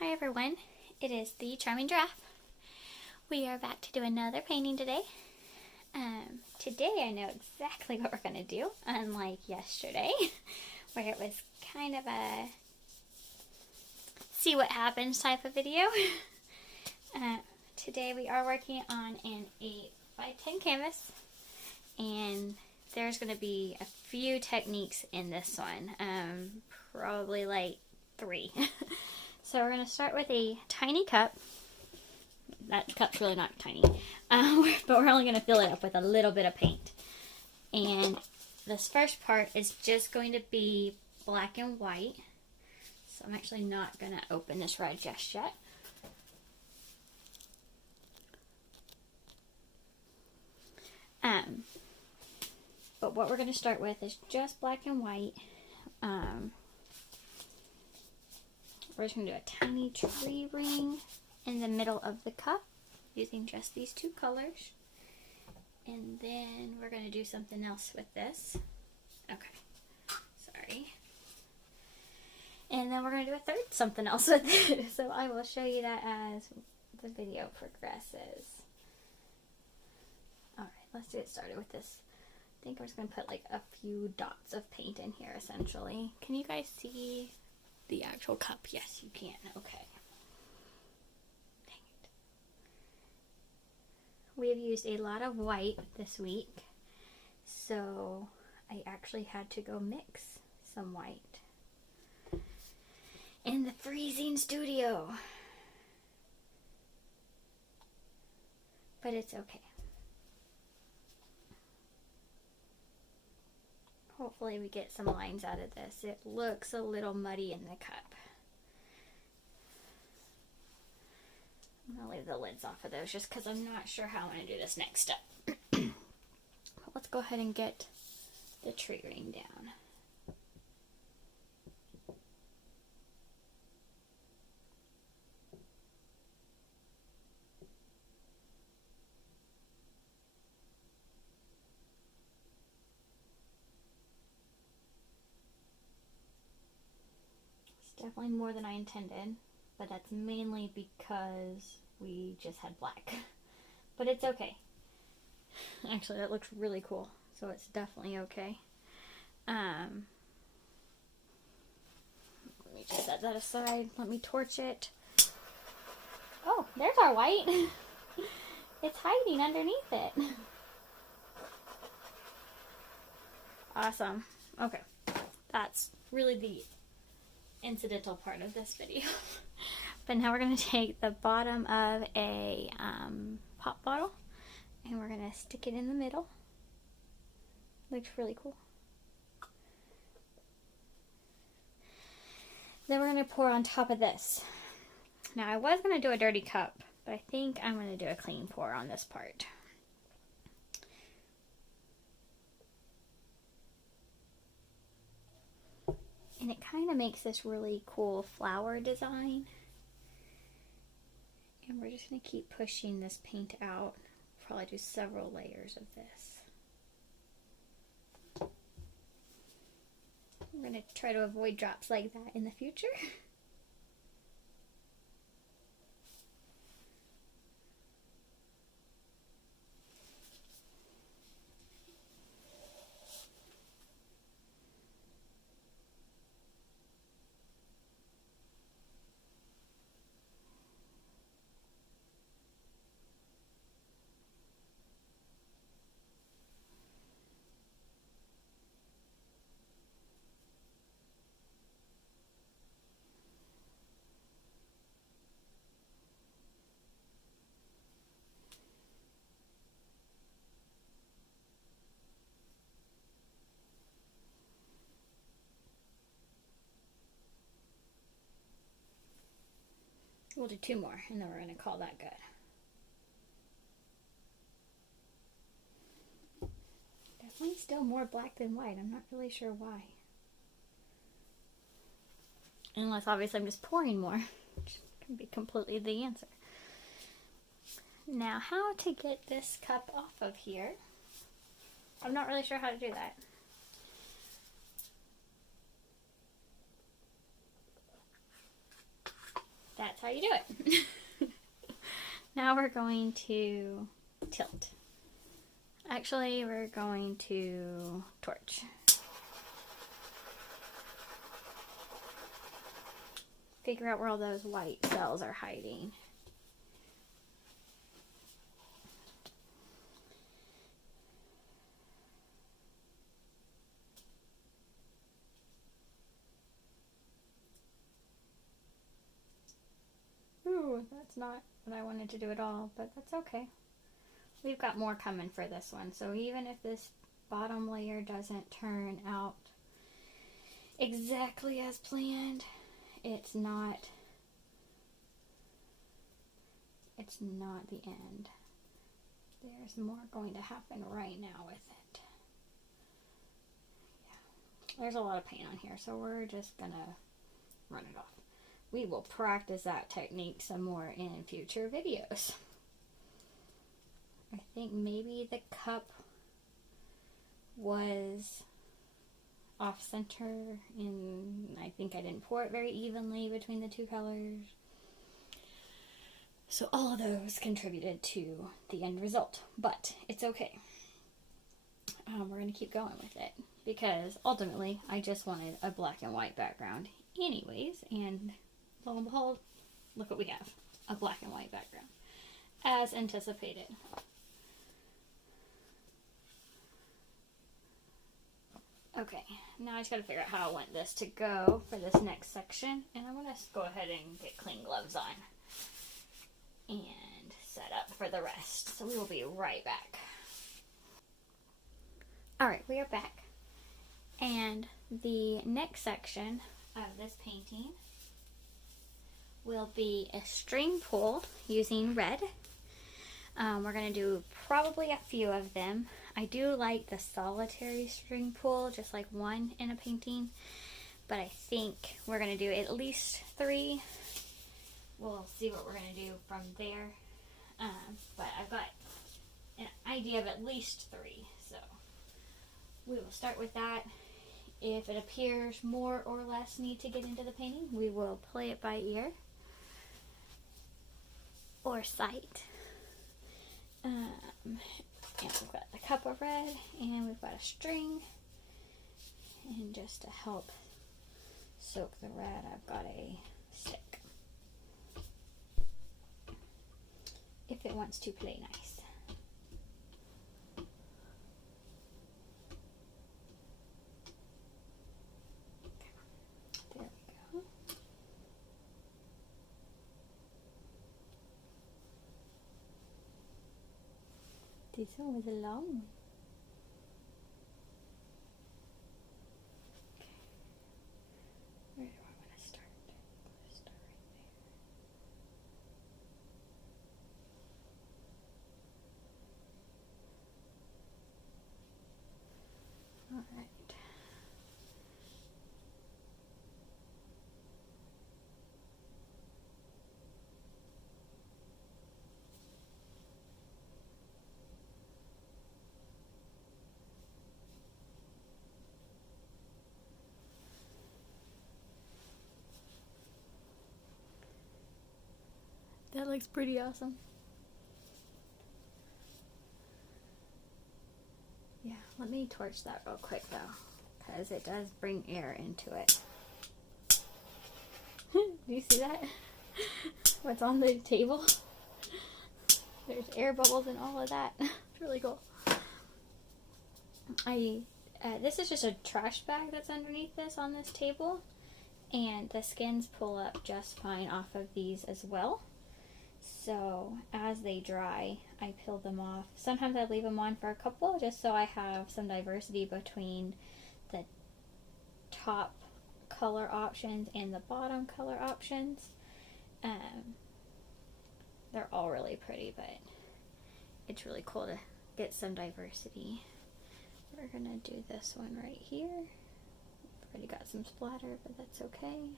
Hi everyone, it is the Charming Giraffe. We are back to do another painting today. Today I know exactly what we're going to do, unlike yesterday, where it was kind of a see what happens type of video. Today we are working on an 8x10 canvas, and there's going to be a few techniques in this one, probably like 3. So we're going to start with a tiny cup. That cup's really not tiny, but we're only going to fill it up with a little bit of paint. And this first part is just going to be black and white. So I'm actually not going to open this red just yet. But what we're going to start with is just black and white. We're just going to do a tiny tree ring in the middle of the cup using just these 2 colors. And then we're going to do something else with this. Okay, sorry. And then we're going to do a third something else with it. So I will show you that as the video progresses. Alright, let's get started with this. I think I'm just going to put like a few dots of paint in here essentially. Can you guys see the actual cup? Yes, you can. Okay. Dang it. We have used a lot of white this week, so I actually had to go mix some white in the freezing studio. But it's okay. Hopefully we get some lines out of this. It looks a little muddy in the cup. I'm going to leave the lids off of those just because I'm not sure how I'm going to do this next step. Let's go ahead and get the tree ring down. Definitely more than I intended, but that's mainly because we just had black. But it's okay. Actually, that looks really cool, so it's definitely okay. Let me just set that aside. Let me torch it. Oh, there's our white. It's hiding underneath it. Awesome. Okay, that's really the incidental part of this video. But now we're going to take the bottom of a pop bottle and we're going to stick it in the middle. Looks really cool. Then we're going to pour on top of this. Now I was going to do a dirty cup, but I think I'm going to do a clean pour on this part. And it kind of makes this really cool flower design. And we're just going to keep pushing this paint out. Probably do several layers of this. We're going to try to avoid drops like that in the future. We'll do 2 more and then we're going to call that good. Definitely still more black than white. I'm not really sure why. Unless obviously I'm just pouring more, which can be completely the answer. Now how to get this cup off of here. I'm not really sure how to do that. That's how you do it. Now we're going to tilt. Actually, we're going to torch. Figure out where all those white cells are hiding. Ooh, that's not what I wanted to do at all, but that's okay. We've got more coming for this one, so even if this bottom layer doesn't turn out exactly as planned, it's not the end. There's more going to happen right now with it. Yeah. There's a lot of paint on here, so we're just gonna run it off. We will practice that technique some more in future videos. I think maybe the cup was off center, and I think I didn't pour it very evenly between the two colors. So all of those contributed to the end result, but it's okay. We're going to keep going with it because ultimately I just wanted a black and white background anyways, and lo and behold, look what we have, a black and white background as anticipated. Okay, now I just gotta figure out how I want this to go for this next section, and I'm gonna go ahead and get clean gloves on and set up for the rest. So we will be right back. Alright, we are back, and the next section of this painting will be a string pull using red. We're going to do probably a few of them. I do like the solitary string pull, just like one in a painting, but I think we're going to do at least 3. We'll see what we're going to do from there, but I've got an idea of at least 3, so we will start with that. If it appears more or less need to get into the painting, we will play it by ear or sight. And we've got the cup of red, and we've got a string, and just to help soak the red, I've got a stick, if it wants to play nice. There we go. This one was a long one. Okay. Where do I want to start? Start right there. Alright. That looks pretty awesome. Yeah, let me torch that real quick though, because it does bring air into it. Do you see that? What's on the table? There's air bubbles and all of that. It's really cool. This is just a trash bag that's underneath this on this table, and the skins pull up just fine off of these as well. So as they dry, I peel them off. Sometimes I leave them on for a couple just so I have some diversity between the top color options and the bottom color options. They're all really pretty, but it's really cool to get some diversity. We're gonna do this one right here. I've already got some splatter, but that's okay.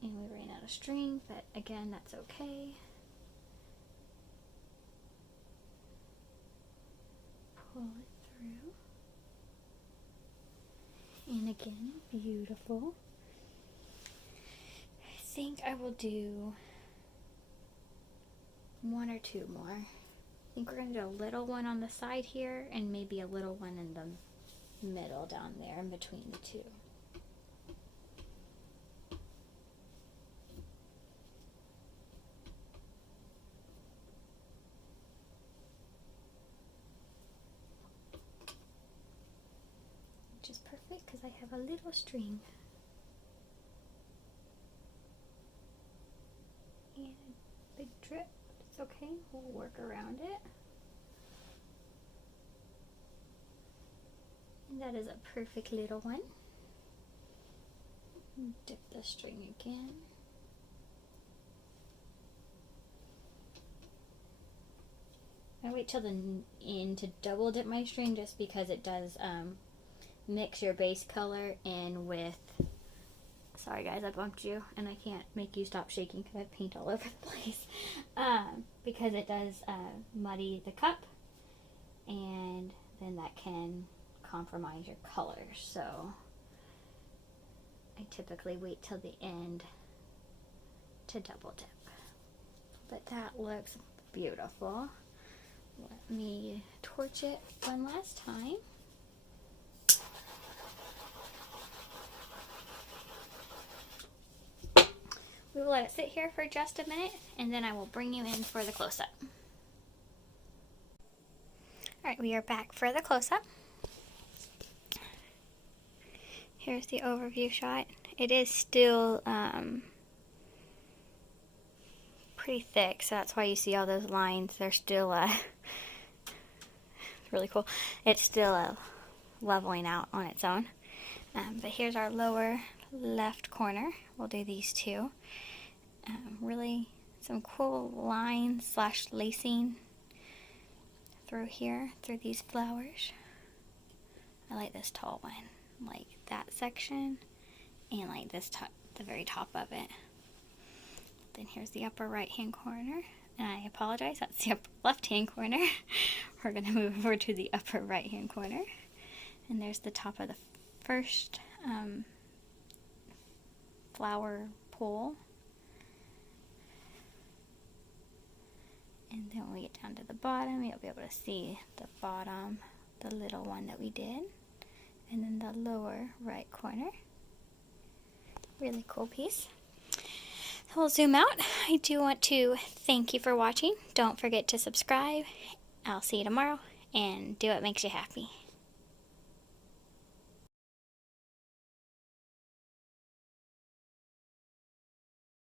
And we ran out of string, but again, that's okay. Pull it And again, beautiful. I think I will do one or two more. I think we're going to do a little one on the side here and maybe a little one in the middle down there in between the two. Which is perfect because I have a little string. And a big drip. It's okay, we'll work around it. And that is a perfect little one. Dip the string again. I wait till the end to double dip my string just because it does mix your base color in with, sorry guys, I bumped you and I can't make you stop shaking because I have paint all over the place, because it does muddy the cup and then that can compromise your colors. So I typically wait till the end to double dip. But that looks beautiful. Let me torch it one last time. We will let it sit here for just a minute and then I will bring you in for the close-up. Alright, we are back for the close-up. Here's the overview shot. It is still pretty thick, so that's why you see all those lines. They're still really cool. It's still leveling out on its own. But here's our lower left corner. We'll do these two. Really some cool lines slash lacing through here, through these flowers. I like this tall one, like that section, and like this top, the very top of it. Then here's the upper right hand corner, and I apologize, that's the upper left hand corner. We're going to move over to the upper right hand corner, and there's the top of the first flower pole. And then when we get down to the bottom, you'll be able to see the bottom, the little one that we did. And then the lower right corner. Really cool piece. So we'll zoom out. I do want to thank you for watching. Don't forget to subscribe. I'll see you tomorrow, and do what makes you happy.